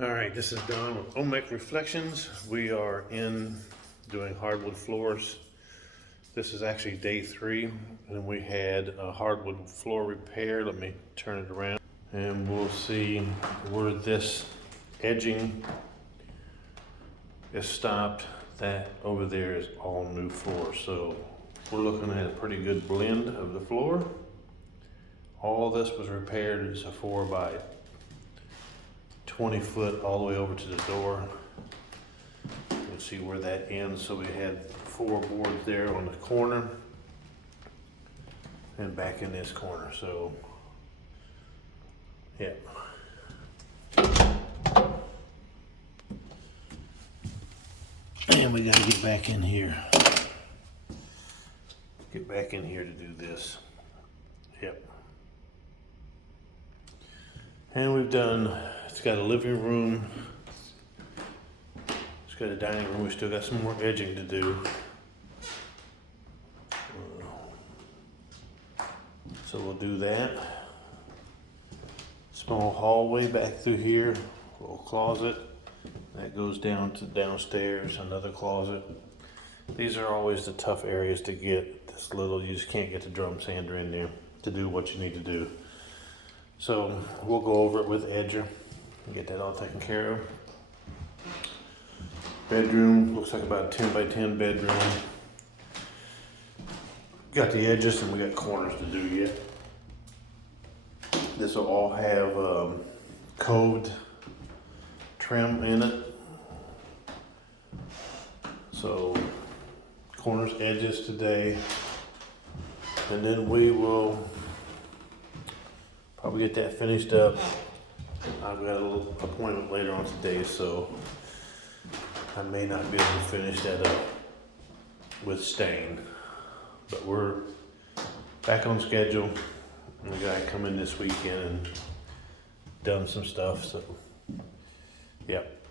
All right, this is Don with Olmec Reflections. We are in doing hardwood floors. This is actually day 3, and we had a hardwood floor repair. Let me turn it around, and we'll see where this edging is stopped. That over there is all new floor. So we're looking at a pretty good blend of the floor. All this was repaired. It's a 4 by 20 foot all the way over to the door. You'll see where that ends. So we had 4 boards there on the corner and back in this corner. So yeah. And we gotta get back in here. Get back in here to do this. Yep. And we've done, it's got a living room. It's got a dining room. We still got some more edging to do. So we'll do that. Small hallway back through here, little closet. That goes down to downstairs, another closet. These are always the tough areas to get. This little, you just can't get the drum sander in there to do what you need to do. So we'll go over it with Edger and get that all taken care of. Bedroom, looks like about a 10 by 10 bedroom. Got the edges and we got corners to do yet. This will all have coved trim in it. So corners, edges today. And then we will probably get that finished up. I've got a little appointment later on today, so I may not be able to finish that up with stain. But we're back on schedule. We got to come in this weekend and done some stuff, so yep.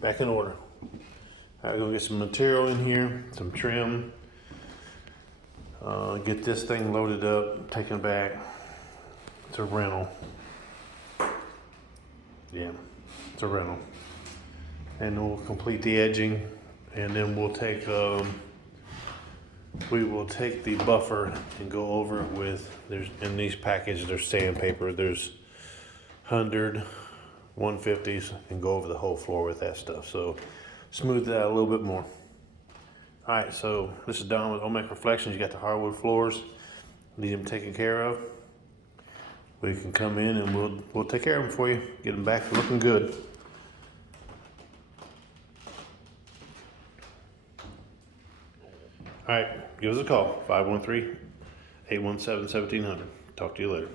Back in order. I'm gonna get some material in here, some trim. Get this thing loaded up, taken back. It's a rental. Yeah, it's a rental. And we'll complete the edging, and then we'll take we will take the buffer and go over it with, there's in these packages there's sandpaper, there's 100, 150s, and go over the whole floor with that stuff. So smooth it out a little bit more. All right, so this is Don with Olmec Reflections. You got the hardwood floors, need them taken care of. We can come in and we'll take care of them for you, get them back looking good. All right, give us a call, 513-817-1700. Talk to you later.